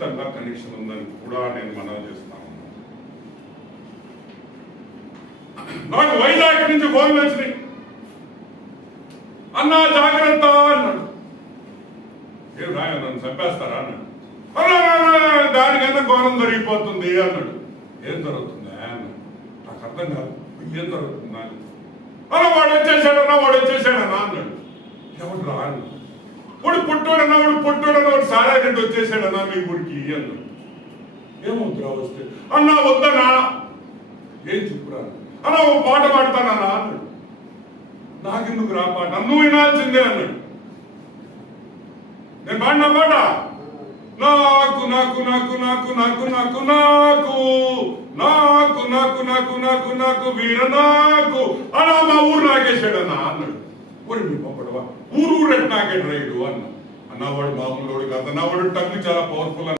ఖచ్చితంగా కనెక్షన్ ఉందని కూడా నేను మనవి చేస్తాను. నాకు వైజాగ్ నుంచి ఫోన్లు వచ్చినాయి, అన్నా జాగ్రత్త అన్నాడు. ఏం రాయ నన్ను చంపేస్తారా అన్నాడు. దానికన్నా ఘోరం జరిగిపోతుంది అన్నాడు. ఏం జరుగుతుందా అన్నాడు. నాకు అర్థం కాదు, ఏం జరుగుతుందా అలా. వాడు వచ్చేసాడన్నా అన్నాడు. ఎవడు రా అన్నాడు. వాడు పుట్టాడన్నా వాడు సారాగడ్డి వచ్చేసాడన్నా మీ ఊరికి అన్నాడు. ఏమవుతురా వస్తే అన్నా వద్దనా, ఏం చెప్పురా అన్నా, ఓ పాట పాడతానన్నా అన్నాడు. నాకెందుకు రా పాట, నువ్వు వినాల్సిందే అన్నాడు. నేను పాడిన పాట నాకు నాకు నాకు నాకు నాకు నాకు నాకు నాకు నాకు నాకు నాకు నాకు వీర నాకు అలా మా ఊరు నాకేసాడన్నా అన్నాడు. వాడు మీ పంపడవా ఊరు నాకే రైడు అన్న. అన్నవాడు మామూలు వాడు కాదు, అన్నవాడు టంగ్ చాలా పవర్ఫుల్.